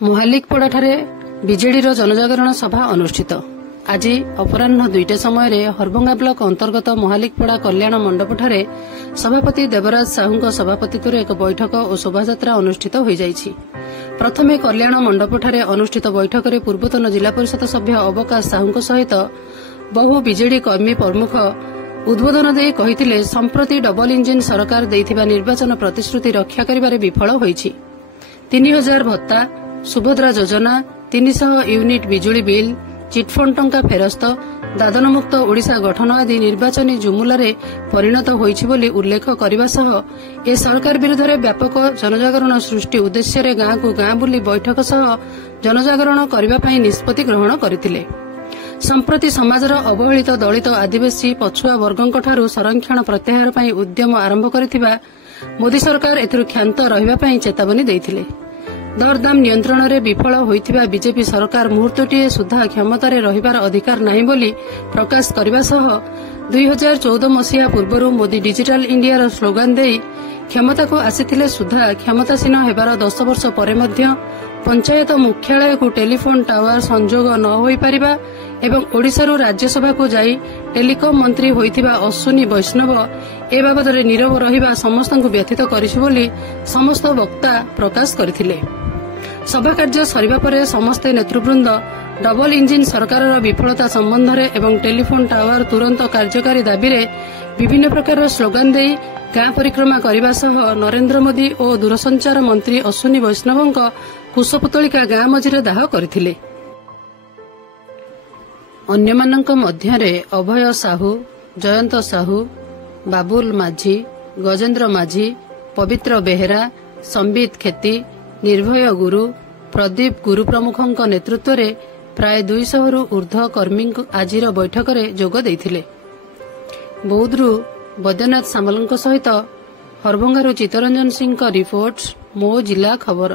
ମହାଲିକପଡ଼ାଠାରେ ବିଜେଡିର ଜନଜାଗରଣ ସଭା ଅନୁଷ୍ଠିତ। ଆଜି ଅପରାହ୍ନ 2ଟା ସମୟରେ ହରଭଙ୍ଗା ବ୍ଲକ ଅନ୍ତର୍ଗତ ମହାଲିକପଡ଼ା କଲ୍ୟାଣ ମଣ୍ଡପଠାରେ ସଭାପତି ଦେବରାଜ ସାହୁଙ୍କ ସଭାପତିତ୍ୱରେ ଏକ ବୈଠକ ଓ ଶୋଭାଯାତ୍ରା ଅନୁଷ୍ଠିତ ହୋଇଯାଇଛି। ପ୍ରଥମେ କଲ୍ୟାଣ ମଣ୍ଡପଠାରେ ଅନୁଷ୍ଠିତ ବୈଠକରେ ପୂର୍ବତନ ଜିଲ୍ଲା ପରିଷଦ ସଭ୍ୟ ଅବକାଶ ସାହୁଙ୍କ ସହିତ ବହୁ ବିଜେଡି କର୍ମୀ ପ୍ରମୁଖ ଉଦ୍ବୋଧନ ଦେଇ କହିଥିଲେ, ସମ୍ପ୍ରତି ଡବଲ ଇଞ୍ଜିନ ସରକାର ଦେଇଥିବା ନିର୍ବାଚନ ପ୍ରତିଶ୍ରୁତି ରକ୍ଷା କରିବାରେ ବିଫଳ ହୋଇଛି। 3000 ଭତ୍ତା, ସୁଭଦ୍ରା ଯୋଜନା, 300 ୟୁନିଟ୍ ବିଜୁଳି ବିଲ୍, ଚିଟ୍ଫଣ୍ଡ ଟଙ୍କା ଫେରସ୍ତ, ଦାଦନମୁକ୍ତ ଓଡ଼ିଶା ଗଠନ ଆଦି ନିର୍ବାଚନୀ ଜୁମୁଲାରେ ପରିଣତ ହୋଇଛି ବୋଲି ଉଲ୍ଲେଖ କରିବା ସହ ଏ ସରକାର ବିରୁଦ୍ଧରେ ବ୍ୟାପକ ଜନଜାଗରଣ ସୃଷ୍ଟି ଉଦ୍ଦେଶ୍ୟରେ ଗାଁକୁ ଗାଁ ବୁଲି ବୈଠକ ସହ ଜନଜାଗରଣ କରିବା ପାଇଁ ନିଷ୍ପତ୍ତି ଗ୍ରହଣ କରିଥିଲେ। ସମ୍ପ୍ରତି ସମାଜର ଅବହେଳିତ ଦଳିତ ଆଦିବାସୀ ପଛୁଆ ବର୍ଗଙ୍କଠାରୁ ସଂରକ୍ଷଣ ପ୍ରତ୍ୟାହାର ପାଇଁ ଉଦ୍ୟମ ଆରମ୍ଭ କରିଥିବା ମୋଦି ସରକାର ଏଥିରୁ କ୍ଷାନ୍ତ ରହିବା ପାଇଁ ଚେତାବନୀ ଦେଇଥିଲେ। ଦରଦାମ ନିୟନ୍ତ୍ରଣରେ ବିଫଳ ହୋଇଥିବା ବିଜେପି ସରକାର ମୁହୂର୍ତ୍ତଟିଏ ସୁଦ୍ଧା କ୍ଷମତାରେ ରହିବାର ଅଧିକାର ନାହିଁ ବୋଲି ପ୍ରକାଶ କରିବା ସହ 2014 ମସିହା ପୂର୍ବରୁ ମୋଦି ଡିଜିଟାଲ ଇଣ୍ଡିଆର ସ୍ଲୋଗାନ ଦେଇ କ୍ଷମତାକୁ ଆସିଥିଲେ ସୁଦ୍ଧା କ୍ଷମତାସୀନ ହେବାର 10 ବର୍ଷ ପରେ ମଧ୍ୟ ପଞ୍ଚାୟତ ମୁଖ୍ୟାଳୟକୁ ଟେଲିଫୋନ ଟାୱାର ସଂଯୋଗ ନ ହୋଇପାରିବା ଏବଂ ଓଡ଼ିଶାରୁ ରାଜ୍ୟସଭାକୁ ଯାଇ ଟେଲିକମ ମନ୍ତ୍ରୀ ହୋଇଥିବା ଅଶ୍ୱିନୀ ବୈଷ୍ଣବ ଏ ବାବଦରେ ନୀରବ ରହିବା ସମସ୍ତଙ୍କୁ ବ୍ୟଥିତ କରିଛି ବୋଲି ସମସ୍ତ ବକ୍ତା ପ୍ରକାଶ କରିଥିଲେ। ସଭାକାର୍ଯ୍ୟ ସରିବା ପରେ ସମସ୍ତେ ନେତୃବୃନ୍ଦ ଡବଲ ଇଞ୍ଜିନ ସରକାରର ବିଫଳତା ସମ୍ବନ୍ଧରେ ଏବଂ ଟେଲିଫୋନ ଟାୱାର ତୁରନ୍ତ କାର୍ଯ୍ୟକାରୀ ଦାବିରେ ବିଭିନ୍ନ ପ୍ରକାରର ସ୍ଲୋଗାନ ଦେଇ ଗାଁ ପରିକ୍ରମା କରିବା ସହ ନରେନ୍ଦ୍ର ମୋଦି ଓ ଦୂରସଞ୍ଚାର ମନ୍ତ୍ରୀ ଅଶ୍ୱିନୀ ବୈଷ୍ଣବଙ୍କ କୁଶପୁତ୍ତଳିକା ଗାଁ ମଝିରେ ଦାହ କରିଥିଲେ। ଅନ୍ୟମାନଙ୍କ ମଧ୍ୟରେ ଅଭୟ ସାହୁ, ଜୟନ୍ତ ସାହୁ, ବାବୁଲ ମାଝୀ, ଗଜେନ୍ଦ୍ର ମାଝୀ, ପବିତ୍ର ବେହେରା, ସମ୍ବିତ ଖେତି, ନିର୍ଭୟ ଗୁରୁ, ପ୍ରଦୀପ ଗୁରୁ ପ୍ରମୁଖଙ୍କ ନେତୃତ୍ୱରେ ପ୍ରାୟ 200ରୁ ଉର୍ଦ୍ଧ୍ୱ କର୍ମୀ ଆଜିର ବୈଠକରେ ଯୋଗ ଦେଇଥିଲେ। ବୌଦ୍ଧରୁ ବୈଦ୍ୟନାଥ ସାମଲଙ୍କ ସହିତ ହରଭଙ୍ଗାରୁ ଚିତ୍ତରଞ୍ଜନ ସିଂଙ୍କ ରିପୋର୍ଟ, ମୋ ଜିଲ୍ଲା ଖବର।